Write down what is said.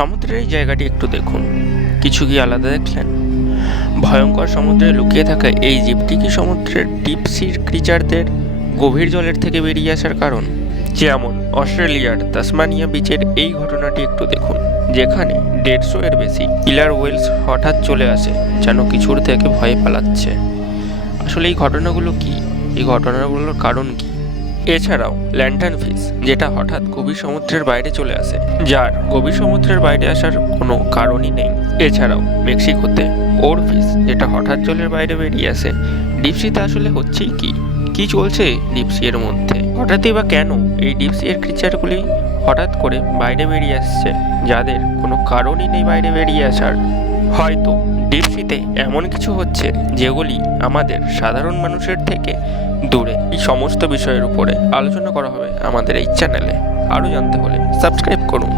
সমুদ্রের এই জায়গাটি একটু দেখুন, কিছু কি আলাদা দেখলেন? ভয়ঙ্কর সমুদ্রে লুকিয়ে থাকা এই জীবটি কি সমুদ্রের ডিপ সি ক্রিচারদের গভীর জলের থেকে বেরিয়ে আসার কারণ? যেমন অস্ট্রেলিয়ার তাসমানিয়া বিচের এই ঘটনাটি একটু দেখুন, যেখানে 150 এর বেশি কিলার ওয়েলস হঠাৎ চলে আসে যেন কিছুর থেকে ভয়ে পালাচ্ছে। আসলে এই ঘটনাগুলো কি? এই ঘটনাগুলোর কারণ কি? এছাড়াও ল্যান্টার্ন ফিশ, যেটা হঠাৎ গভীর সমুদ্রের বাইরে চলে আসে, যার গভীর সমুদ্রের বাইরে আসার কোনো কারণই নেই। এছাড়াও মেক্সিকোতে ওর ফিশ, যেটা হঠাৎ জলের বাইরে বেরিয়ে আসে। ডিপসিতে আসলে হচ্ছেই কি? কি চলছে ডিপসি এর মধ্যে? হঠাৎই বা কেন এই ডিপসি এর ক্রিচারগুলি হঠাৎ করে বাইরে বেরিয়ে আসছে, যাদের কোনো কারণই নেই বাইরে বেরিয়ে আসার? হয়তো ডিপসিতে এমন কিছু হচ্ছে যেগুলি আমাদের সাধারণ মানুষের থেকে দূরে। এই সমস্ত বিষয়ের উপরে আলোচনা করা হবে আমাদের এই চ্যানেলে। আরও জানতে হলে সাবস্ক্রাইব করুন।